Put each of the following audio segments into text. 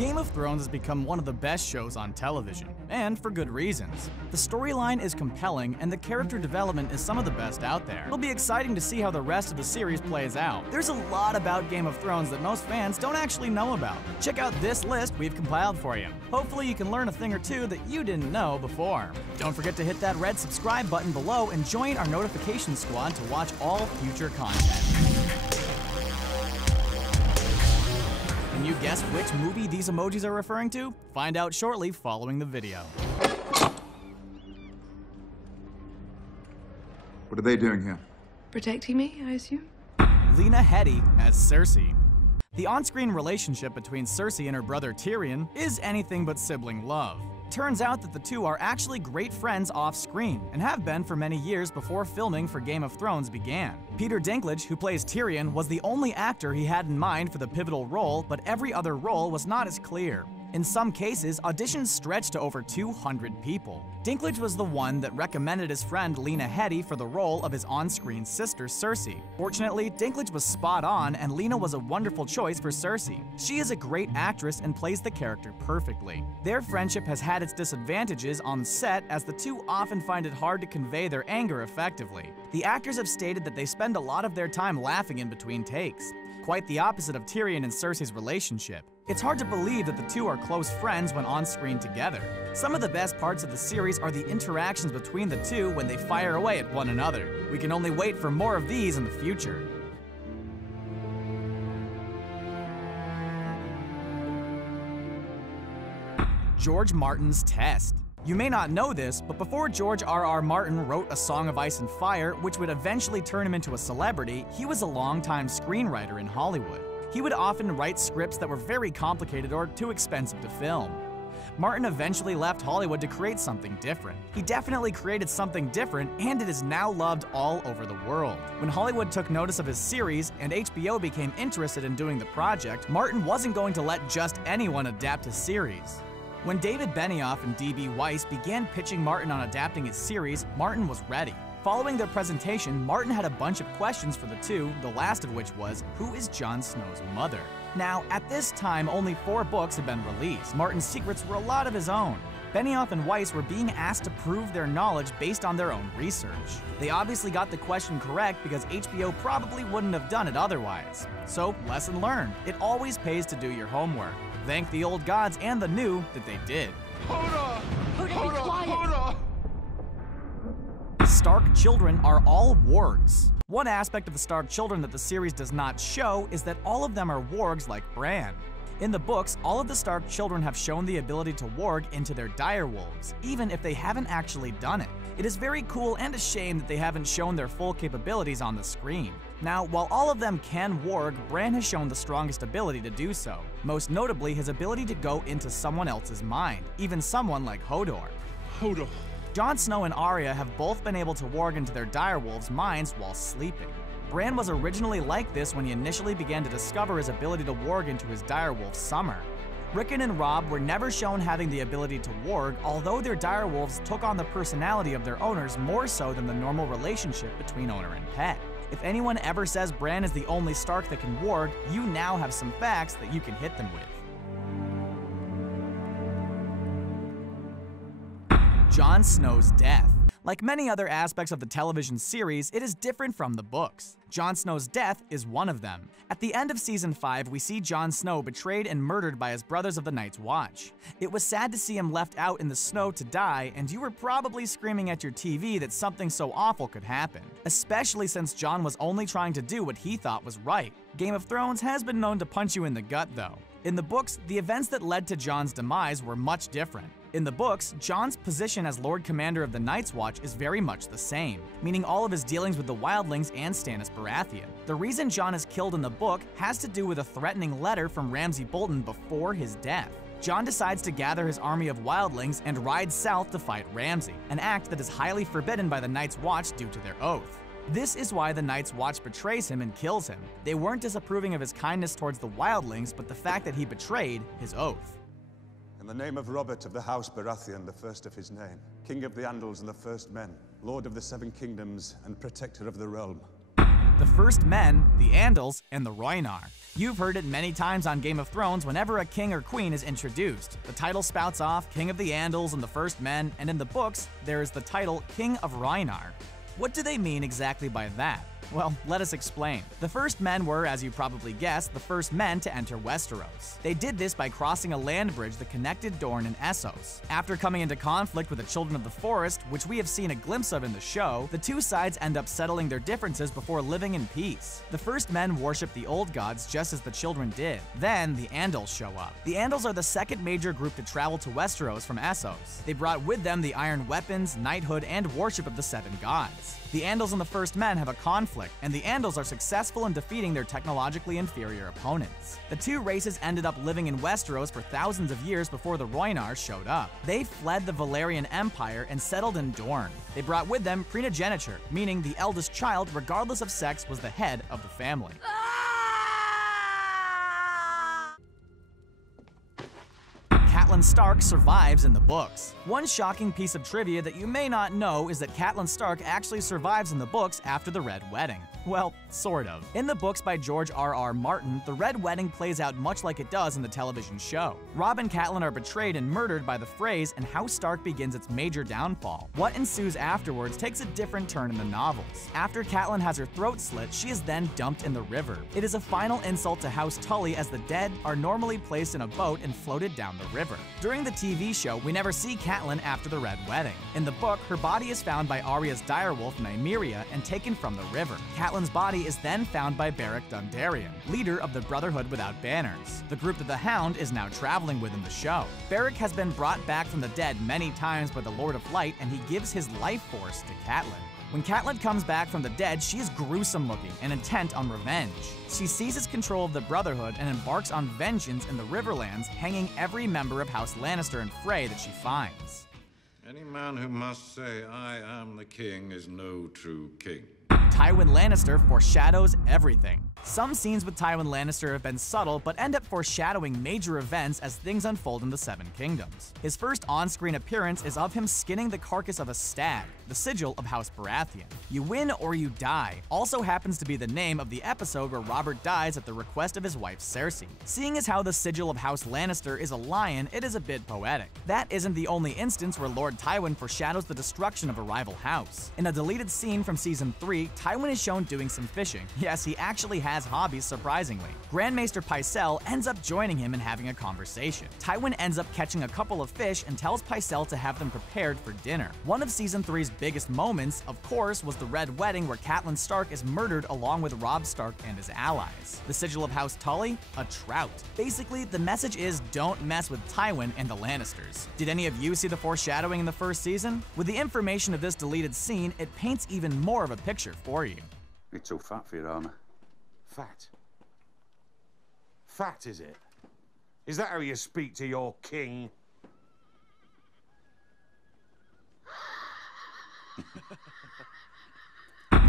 Game of Thrones has become one of the best shows on television, and for good reasons. The storyline is compelling, and the character development is some of the best out there. It'll be exciting to see how the rest of the series plays out. There's a lot about Game of Thrones that most fans don't actually know about. Check out this list we've compiled for you. Hopefully you can learn a thing or two that you didn't know before. Don't forget to hit that red subscribe button below and join our notification squad to watch all future content. Can you guess which movie these emojis are referring to? Find out shortly following the video. What are they doing here? Protecting me, I assume? Lena Headey as Cersei. The on-screen relationship between Cersei and her brother Tyrion is anything but sibling love. Turns out that the two are actually great friends off-screen, and have been for many years before filming for Game of Thrones began. Peter Dinklage, who plays Tyrion, was the only actor he had in mind for the pivotal role, but every other role was not as clear. In some cases, auditions stretched to over 200 people. Dinklage was the one that recommended his friend Lena Headey for the role of his on-screen sister Cersei. Fortunately, Dinklage was spot on, and Lena was a wonderful choice for Cersei. She is a great actress and plays the character perfectly. Their friendship has had its disadvantages on set, as the two often find it hard to convey their anger effectively. The actors have stated that they spend a lot of their time laughing in between takes. Quite the opposite of Tyrion and Cersei's relationship. It's hard to believe that the two are close friends when on screen together. Some of the best parts of the series are the interactions between the two when they fire away at one another. We can only wait for more of these in the future. George Martin's Test. You may not know this, but before George R.R. Martin wrote A Song of Ice and Fire, which would eventually turn him into a celebrity, he was a longtime screenwriter in Hollywood. He would often write scripts that were very complicated or too expensive to film. Martin eventually left Hollywood to create something different. He definitely created something different, and it is now loved all over the world. When Hollywood took notice of his series and HBO became interested in doing the project, Martin wasn't going to let just anyone adapt his series. When David Benioff and D.B. Weiss began pitching Martin on adapting his series, Martin was ready. Following their presentation, Martin had a bunch of questions for the two, the last of which was, who is Jon Snow's mother? Now, at this time, only 4 books had been released. Martin's secrets were a lot of his own. Benioff and Weiss were being asked to prove their knowledge based on their own research. They obviously got the question correct because HBO probably wouldn't have done it otherwise. So, lesson learned. It always pays to do your homework. Thank the old gods and the new that they did. Hold on! Hold on! Stark children are all wargs. One aspect of the Stark children that the series does not show is that all of them are wargs like Bran. In the books, all of the Stark children have shown the ability to warg into their direwolves, even if they haven't actually done it. It is very cool and a shame that they haven't shown their full capabilities on the screen. Now, while all of them can warg, Bran has shown the strongest ability to do so, most notably his ability to go into someone else's mind, even someone like Hodor. Hodor. Jon Snow and Arya have both been able to warg into their direwolves' minds while sleeping. Bran was originally like this when he initially began to discover his ability to warg into his direwolf Summer. Rickon and Robb were never shown having the ability to warg, although their direwolves took on the personality of their owners more so than the normal relationship between owner and pet. If anyone ever says Bran is the only Stark that can warg, you now have some facts that you can hit them with. Jon Snow's death. Like many other aspects of the television series, it is different from the books. Jon Snow's death is one of them. At the end of Season 5, we see Jon Snow betrayed and murdered by his brothers of the Night's Watch. It was sad to see him left out in the snow to die, and you were probably screaming at your TV that something so awful could happen. Especially since Jon was only trying to do what he thought was right. Game of Thrones has been known to punch you in the gut, though. In the books, the events that led to Jon's demise were much different. In the books, Jon's position as Lord Commander of the Night's Watch is very much the same, meaning all of his dealings with the Wildlings and Stannis Baratheon. The reason Jon is killed in the book has to do with a threatening letter from Ramsay Bolton before his death. Jon decides to gather his army of Wildlings and ride south to fight Ramsay, an act that is highly forbidden by the Night's Watch due to their oath. This is why the Night's Watch betrays him and kills him. They weren't disapproving of his kindness towards the Wildlings, but the fact that he betrayed his oath. In the name of Robert of the House Baratheon, the first of his name, King of the Andals and the First Men, Lord of the Seven Kingdoms and Protector of the Realm. the First Men, the Andals, and the Rhoynar. You've heard it many times on Game of Thrones whenever a king or queen is introduced. The title spouts off King of the Andals and the First Men, and in the books, there is the title King of Rhoynar. What do they mean exactly by that? Well, let us explain. The First Men were, as you probably guessed, the first men to enter Westeros. They did this by crossing a land bridge that connected Dorne and Essos. After coming into conflict with the Children of the Forest, which we have seen a glimpse of in the show, the two sides end up settling their differences before living in peace. The First Men worship the old gods just as the children did. Then, the Andals show up. The Andals are the second major group to travel to Westeros from Essos. They brought with them the iron weapons, knighthood, and worship of the seven gods. The Andals and the First Men have a conflict, and the Andals are successful in defeating their technologically inferior opponents. The two races ended up living in Westeros for thousands of years before the Rhoynar showed up. They fled the Valyrian Empire and settled in Dorne. They brought with them primogeniture, meaning the eldest child, regardless of sex, was the head of the family. Catelyn Stark survives in the books. One shocking piece of trivia that you may not know is that Catelyn Stark actually survives in the books after the Red Wedding. Well, sort of. In the books by George R.R. Martin, the Red Wedding plays out much like it does in the television show. Robb and Catelyn are betrayed and murdered by the Freys, and House Stark begins its major downfall. What ensues afterwards takes a different turn in the novels. After Catelyn has her throat slit, she is then dumped in the river. It is a final insult to House Tully, as the dead are normally placed in a boat and floated down the river. During the TV show, we never see Catelyn after the Red Wedding. In the book, her body is found by Arya's direwolf Nymeria and taken from the river. Catelyn's body is then found by Beric Dondarrion, leader of the Brotherhood Without Banners, the group that the Hound is now traveling with in the show. Beric has been brought back from the dead many times by the Lord of Light, and he gives his life force to Catelyn. When Catelyn comes back from the dead, she is gruesome looking and intent on revenge. She seizes control of the Brotherhood and embarks on vengeance in the Riverlands, hanging every member of House Lannister and Frey that she finds. Any man who must say, "I am the king," is no true king. Tywin Lannister foreshadows everything. Some scenes with Tywin Lannister have been subtle, but end up foreshadowing major events as things unfold in the Seven Kingdoms. His first on-screen appearance is of him skinning the carcass of a stag, the sigil of House Baratheon. You win or you die also happens to be the name of the episode where Robert dies at the request of his wife Cersei. Seeing as how the sigil of House Lannister is a lion, it is a bit poetic. That isn't the only instance where Lord Tywin foreshadows the destruction of a rival house. In a deleted scene from Season 3, Tywin is shown doing some fishing. Yes, he actually has hobbies, surprisingly. Grand Maester Pycelle ends up joining him and having a conversation. Tywin ends up catching a couple of fish and tells Pycelle to have them prepared for dinner. One of Season 3's biggest moments, of course, was the Red Wedding, where Catelyn Stark is murdered along with Robb Stark and his allies. The sigil of House Tully? A trout. Basically, the message is don't mess with Tywin and the Lannisters. Did any of you see the foreshadowing in the first season? With the information of this deleted scene, it paints even more of a picture for you. You're too fat for your armor. Fat? Fat, is it? Is that how you speak to your king?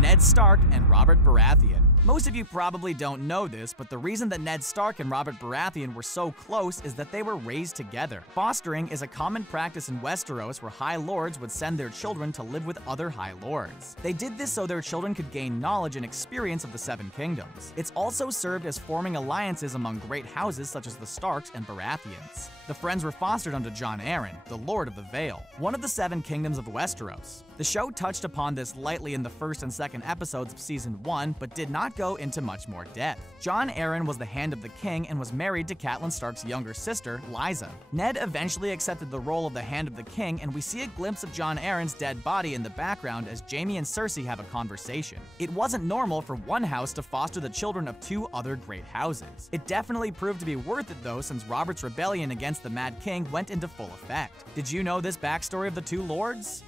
Ned Stark and Robert Baratheon. Most of you probably don't know this, but the reason that Ned Stark and Robert Baratheon were so close is that they were raised together. Fostering is a common practice in Westeros where High Lords would send their children to live with other High Lords. They did this so their children could gain knowledge and experience of the Seven Kingdoms. It's also served as forming alliances among great houses such as the Starks and Baratheons. The friends were fostered under Jon Arryn, the Lord of the Vale, one of the Seven Kingdoms of Westeros. The show touched upon this lightly in the first and second episodes of Season 1, but did not go into much more depth. Jon Arryn was the Hand of the King and was married to Catelyn Stark's younger sister, Lysa. Ned eventually accepted the role of the Hand of the King, and we see a glimpse of Jon Arryn's dead body in the background as Jaime and Cersei have a conversation. It wasn't normal for one house to foster the children of two other great houses. It definitely proved to be worth it though, since Robert's rebellion against the Mad King went into full effect. Did you know this backstory of the two lords?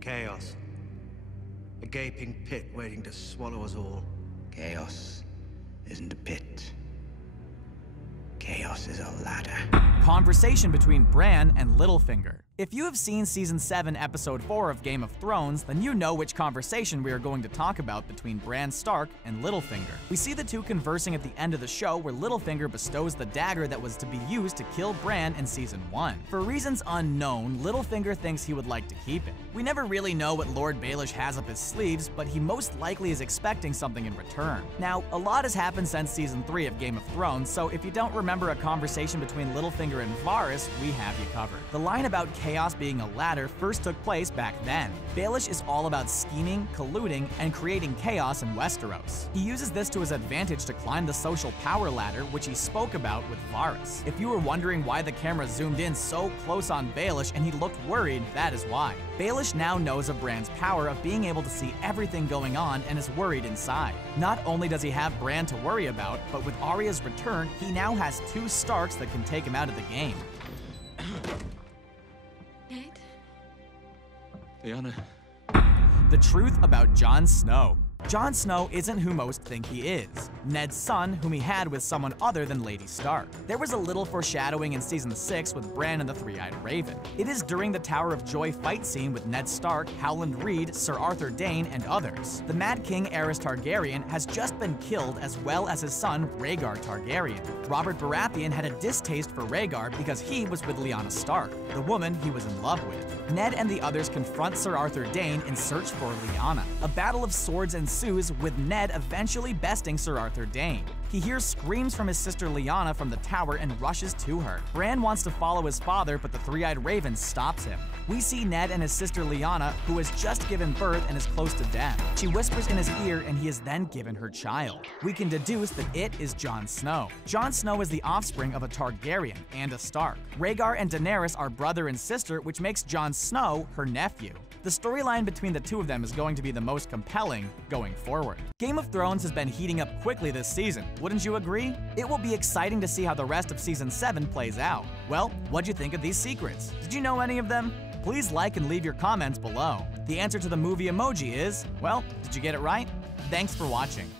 Chaos. A gaping pit waiting to swallow us all. Chaos isn't a pit. Chaos is a ladder. Conversation between Bran and Littlefinger. If you have seen Season 7, Episode 4 of Game of Thrones, then you know which conversation we are going to talk about between Bran Stark and Littlefinger. We see the two conversing at the end of the show where Littlefinger bestows the dagger that was to be used to kill Bran in Season 1. For reasons unknown, Littlefinger thinks he would like to keep it. We never really know what Lord Baelish has up his sleeves, but he most likely is expecting something in return. Now, a lot has happened since Season 3 of Game of Thrones, so if you don't remember a conversation between Littlefinger and Varys, we have you covered. The line about chaos being a ladder first took place back then. Baelish is all about scheming, colluding, and creating chaos in Westeros. He uses this to his advantage to climb the social power ladder, which he spoke about with Varys. If you were wondering why the camera zoomed in so close on Baelish and he looked worried, that is why. Baelish now knows of Bran's power of being able to see everything going on and is worried inside. Not only does he have Bran to worry about, but with Arya's return, he now has two Starks that can take him out of the game. Ned? Lyanna. The truth about Jon Snow. Jon Snow isn't who most think he is. Ned's son, whom he had with someone other than Lady Stark. There was a little foreshadowing in Season 6 with Bran and the Three-Eyed Raven. It is during the Tower of Joy fight scene with Ned Stark, Howland Reed, Sir Arthur Dayne, and others. The Mad King Aerys Targaryen has just been killed, as well as his son Rhaegar Targaryen. Robert Baratheon had a distaste for Rhaegar because he was with Lyanna Stark, the woman he was in love with. Ned and the others confront Sir Arthur Dayne in search for Lyanna. A battle of swords ensues, with Ned eventually besting Sir Arthur Dayne. He hears screams from his sister Lyanna from the tower and rushes to her. Bran wants to follow his father, but the Three-Eyed Raven stops him. We see Ned and his sister Lyanna, who has just given birth and is close to death. She whispers in his ear and he is then given her child. We can deduce that it is Jon Snow. Jon Snow is the offspring of a Targaryen and a Stark. Rhaegar and Daenerys are brother and sister, which makes Jon Snow her nephew. The storyline between the two of them is going to be the most compelling going forward. Game of Thrones has been heating up quickly this season, wouldn't you agree? It will be exciting to see how the rest of Season 7 plays out. Well, what'd you think of these secrets? Did you know any of them? Please like and leave your comments below. The answer to the movie emoji is, well, did you get it right? Thanks for watching.